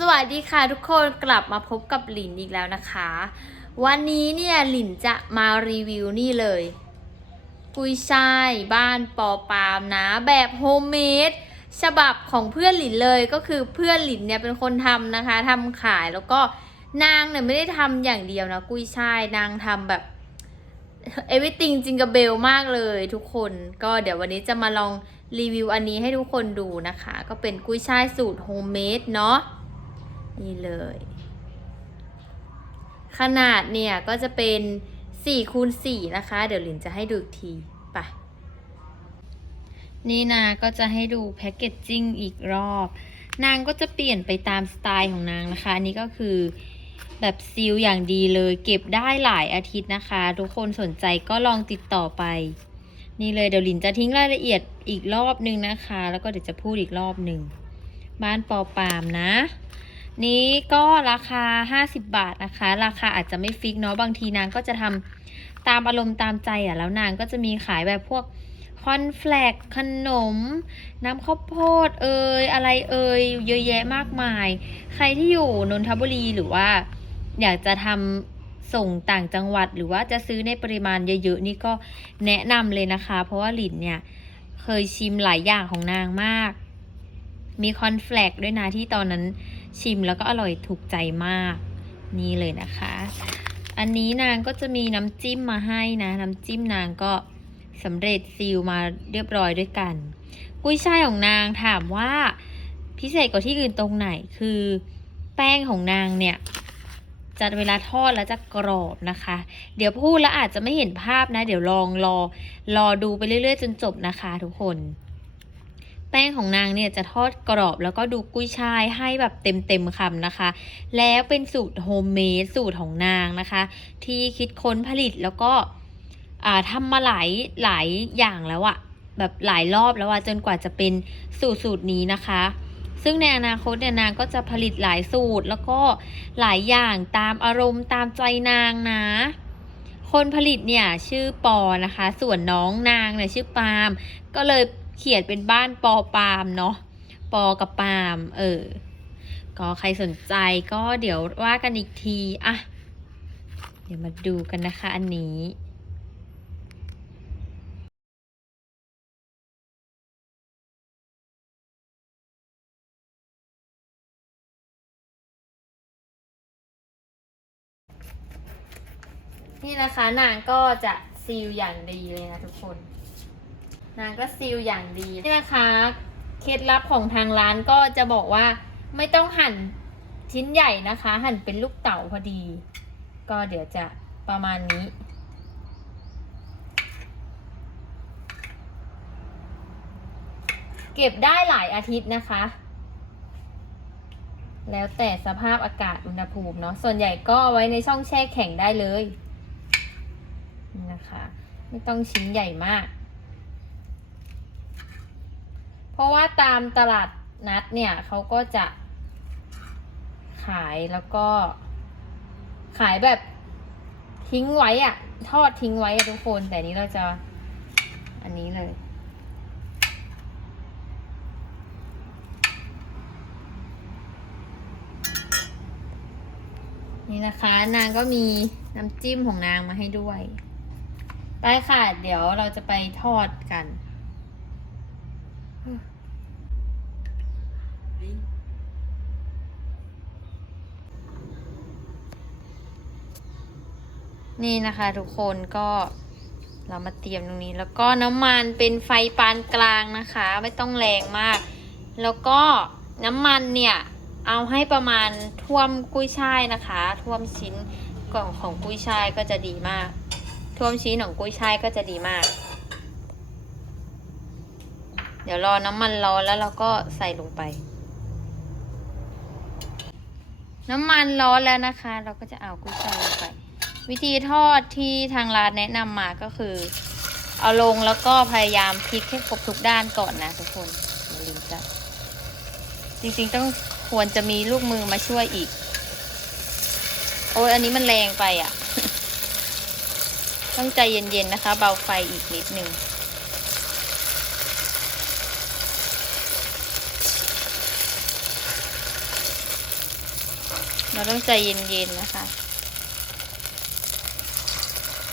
สวัสดีค่ะทุกคนกลับมาพบกับหลินอีกแล้วนะคะ วันนี้เนี่ยหลินจะมารีวิวนี่เลย กุยช่ายบ้านปอปามนะแบบโฮมเมดฉบับของเพื่อนหลินเลยก็คือเพื่อนหลินเนี่ยเป็นคนทำนะคะทำขายแล้วก็นางเนี่ยไม่ได้ทำอย่างเดียวนะ กุยช่ายนางทำแบบ everything จิงกับเบลมากเลยทุกคนก็เดี๋ยววันนี้จะมาลองรีวิวอันนี้ให้ทุกคนดูนะคะ ก็เป็นกุ้ยช่ายสูตรโฮมเมดเนาะ นี่เลย ขนาดเนี่ย ก็จะเป็น4คูณ4นะคะ เดี๋ยวหลินจะให้ดูอีกทีไปนี่นาก็จะให้ดูแพคเกจจิ้งอีกรอบ นางก็จะเปลี่ยนไปตามสไตล์ของนางนะคะ อันนี้ก็คือแบบซีลอย่างดีเลย เก็บได้หลายอาทิตย์นะคะ ทุกคนสนใจก็ลองติดต่อไป นี่เลยเดี๋ยวหลินจะทิ้งรายละเอียดอีกรอบนึงนะคะ แล้วก็เดี๋ยวจะพูดอีกรอบหนึ่งบ้านปอปามนะ นี้ก็ราคา 50 บาทนะคะ ราคาอาจจะไม่ฟิกเนาะบางทีนางก็จะทำตามอารมณ์ตามใจอะแล้วนางก็จะมีขายแบบพวกคอนแฟลกขนม น้ำข้าวโพดเอ่ยอะไรเอ่ยเยอะแยะมากมาย ใครที่อยู่นนทบุรีหรือว่า อยากจะทำส่งต่างจังหวัดหรือว่าจะซื้อในปริมาณเยอะๆนี่ก็แนะนำเลยนะคะ เพราะว่าหลินเนี่ยเคยชิมหลายอย่างของนางมาก มีคอนแฟลกด้วยนะที่ตอนนั้น ชิมแล้วก็อร่อยถูกใจมากนี่เลยนะคะ อันนี้นางก็จะมีน้ำจิ้มมาให้นะ น้ำจิ้มนางก็สำเร็จซีลมาเรียบร้อยด้วยกัน กุ้ยช่ายของนางถามว่าพิเศษกว่าที่อื่นตรงไหนคือแป้งของนางเนี่ยจะเวลาทอดแล้วจะกรอบนะคะ เดี๋ยวพูดแล้วอาจจะไม่เห็นภาพนะ เดี๋ยวลองรอรอดูไปเรื่อยๆ จนจบนะคะทุกคน แป้งของนางเนี่ยจะทอดกรอบแล้วก็ดูกุ้ยช่ายให้แบบเต็มๆคำนะคะ แล้วเป็นสูตรโฮมเมดสูตรของนางนะคะ ที่คิดค้นผลิตแล้วก็ทำมาหลายหลายอย่างแล้วอะแบบหลายรอบแล้วอะจนกว่าจะเป็นสูตรสูตรนี้นะคะ ซึ่งในอนาคตเนี่ยนางก็จะผลิตหลายสูตรแล้วก็หลายอย่างตามอารมณ์ตามใจนางนะคนผลิตเนี่ยชื่อปอนะคะ ส่วนน้องนางเนี่ยชื่อปาล์มก็เลย เขียนเป็นบ้านปอปาล์มเนาะปอกับปาล์มเออ ก็ใครสนใจก็เดี๋ยวว่ากันอีกทีอะเดี๋ยวมาดูกันนะคะอันนี้นี่นะคะนางก็จะซีลอย่างดีเลยนะทุกคน นางก็ซีลอย่างดีนี่นะคะเคล็ดลับของทางร้านก็จะบอกว่าไม่ต้องหั่นชิ้นใหญ่นะคะ หั่นเป็นลูกเต๋าพอดี ก็เดี๋ยวจะประมาณนี้ เก็บได้หลายอาทิตย์นะคะ แล้วแต่สภาพอากาศอุณหภูมิเนาะส่วนใหญ่ก็เอาไว้ในช่องแช่แข็งได้เลยนะคะ ไม่ต้องชิ้นใหญ่มาก เพราะว่าตามตลาดนัดเนี่ยเขาก็จะขายแล้วก็ ขายแบบทิ้งไว้อะทอดทิ้งไว้อะทุกคน แต่นี้เราจะอันนี้เลย นี่นะคะ นางก็มีน้ำจิ้มของนางมาให้ด้วย ไปค่ะ เดี๋ยวเราจะไปทอดกัน นี่นะคะทุกคนก็เรามาเตรียมตรงนี้ แล้วก็น้ำมันเป็นไฟปานกลางนะคะ ไม่ต้องแรงมาก แล้วก็น้ำมันเนี่ยเอาให้ประมาณท่วมกุ้ยช่ายนะคะ ท่วมชิ้นกล่องของกุ้ยช่ายก็จะดีมาก ท่วมชิ้นของกุ้ยช่ายก็จะดีมาก เดี๋ยวรอน้ำมันร้อนแล้วเราก็ใส่ลงไป น้ำมันร้อนแล้วนะคะ เราก็จะเอากุ้ยช่ายลงไป วิธีทอดที่ทางร้านแนะนำมาก็คือ เอาลงแล้วก็พยายามพลิกให้ครบทุกด้านก่อนนะทุกคนลืมจะจริงๆต้องควรจะมีลูกมือมาช่วยอีก โอ้ยอันนี้มันแรงไปอะ ต้องใจเย็นๆนะคะ เบาไฟอีกนิดนึงเราต้องใจเย็นๆนะคะ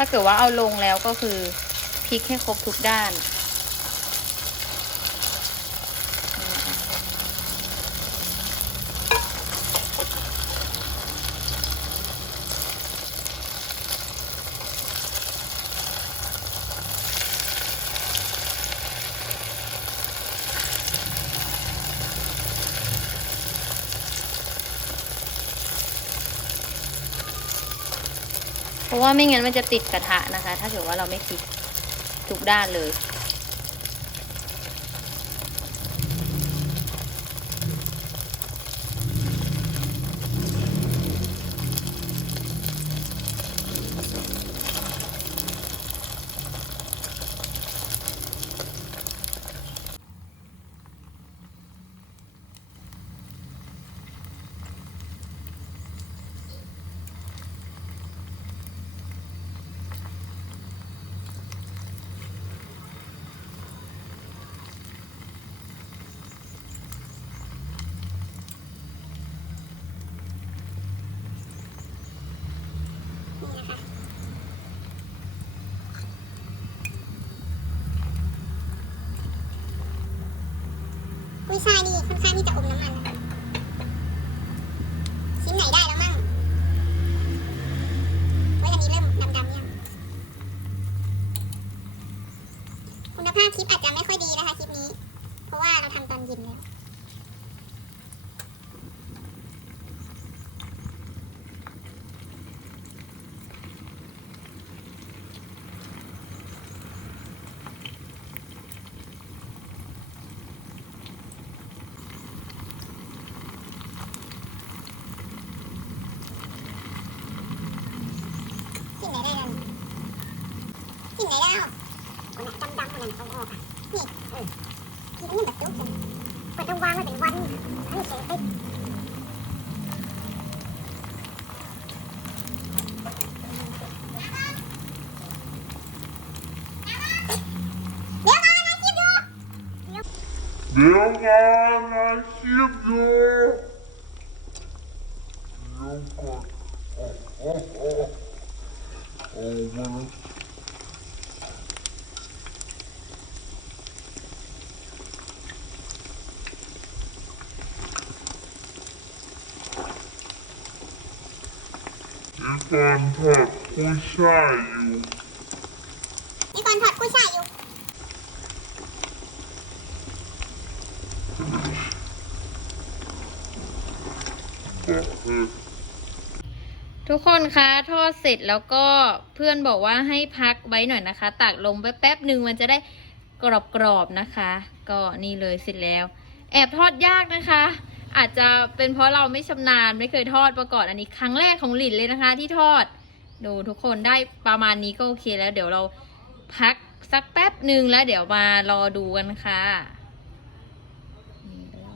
ถ้าเกิดว่าเอาลงแล้วก็คือพลิกให้ครบทุกด้าน เพราะว่าไม่งั้นมันจะติดกระทะนะคะ ถ้าเกิดว่าเราไม่พลิกทุกด้านเลย กุ้ยช่ายนี่ค่อนข้างที่จะอมน้ำมันนะคะชิ้นไหนได้แล้วมั่งเว้ยอันนี้เริ่มดำๆยังคุณภาพคลิปอาจจะไม่ค่อยดีนะคะคลิปนี้ เพราะว่าเราทำตอนเย็นแล้ว สิ่งไหนได้แล้วสิ่งไหนได้แล้ว คนน่ะดำๆคนนั้นเอาออกอะนี่เออที่นี่แบบตุ๊กเลยมันต้องวางไว้เป็นวันให้เสร็จไปเดี๋ยวก่อนนะคิดดู เดี๋ยวก่อนนะคิดดูเดี๋ยวก่อนโอ้โหโอ้มัน อี กอนทอดผู้ชายอยู่นี่ก่อนถอดกุ้ยช่ายอยู่บอกให้ทุกคนคะทอดเสร็จแล้วก็เพื่อนบอกว่าให้พักไว้หน่อยนะคะตากลมแป๊บๆหนึ่งมันจะได้กรอบๆนะคะ ก็นี่เลยเสร็จแล้ว แอบทอดยากนะคะ อาจจะเป็นเพราะเราไม่ชำนาญไม่เคยทอดมาก่อนอันนี้ครั้งแรกของหลินเลยนะคะ ที่ทอดดูทุกคนได้ประมาณนี้ก็โอเคแล้วเดี๋ยวเราพักสักแป๊บหนึ่งแล้วเดี๋ยวมารอดูกันค่ะนี่เดี๋ยวเรา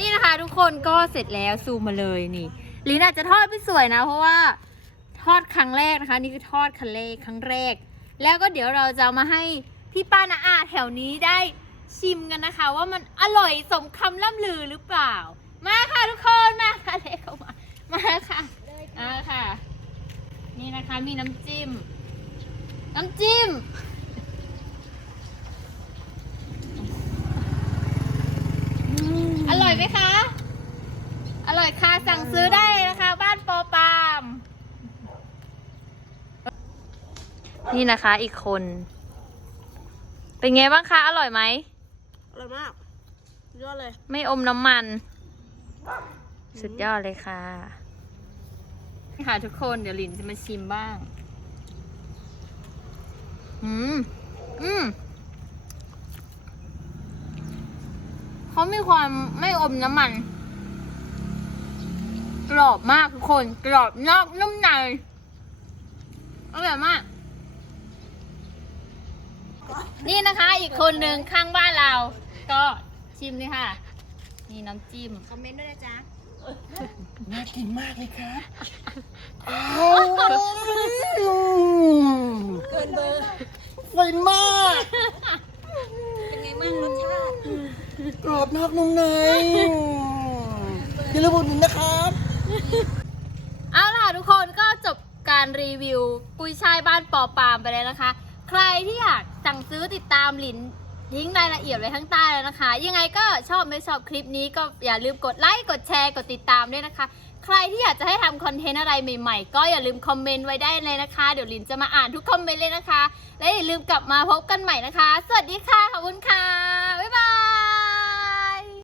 นี่นะคะทุกคนก็เสร็จแล้วซูมมาเลยนี่ลินอาจจะทอดไม่สวยนะ เพราะว่าทอดครั้งแรกนะคะ นี่คือทอดคันเลครั้งแรก แล้วก็เดี๋ยวเราจะมาให้พี่ป้านาอาแถวนี้ได้ชิมกันนะคะ ว่ามันอร่อยสมคำล่ำลือหรือเปล่า มาค่ะทุกคนมาค่ะเลเข้ามามาค่ะมาค่ะ นี่นะคะมีน้ำจิ้ม น้ำจิ้ม อร่อย ไหมคะ อร่อยค่ะ สั่งซื้อได้เลยนะคะ บ้านปอปาม นี่นะคะอีกคน เป็นไงบ้างคะ อร่อยไหม อร่อยมากสุดยอดเลย ไม่อมน้ำมัน สุดยอดเลยค่ะ ค่ะทุกคนเดี๋ยวลินจะมาชิมบ้าง อืม อืม เขามีความไม่อมน้ำมัน กรอบมากทุกคน กรอบนอกนุ่มในอร่อยมาก นี่นะคะ อีกคนหนึ่งข้างบ้านเรา ก็ชิมนี่ค่ะ นี่น้ำจิ้ม คอมเมนต์ด้วยนะจ๊ะ น่ากินมากเลยครับอ้าวเกินเบอร์ไฟมาก เป็นไงบ้างรสชาติ กรอบนอกนุ่มในอย่าลืมอุดหนุนนะครับ เอาล่ะทุกคนก็จบการรีวิวกุยช่ายบ้านปอปามไปแล้วนะคะ ใครที่อยากสั่งซื้อติดตามหลินทิ้งรายละเอียดไว้ข้างใต้แล้วนะคะ ยังไงก็ชอบไม่ชอบคลิปนี้ก็อย่าลืมกดไลค์กดแชร์กดติดตามด้วยนะคะ ใครที่อยากจะให้ทำคอนเทนต์อะไรใหม่ๆ ก็อย่าลืมคอมเมนต์ไว้ได้เลยนะคะ เดี๋ยวลินจะมาอ่านทุกคอมเมนต์เลยนะคะ และอย่าลืมกลับมาพบกันใหม่นะคะ สวัสดีค่ะขอบคุณค่ะ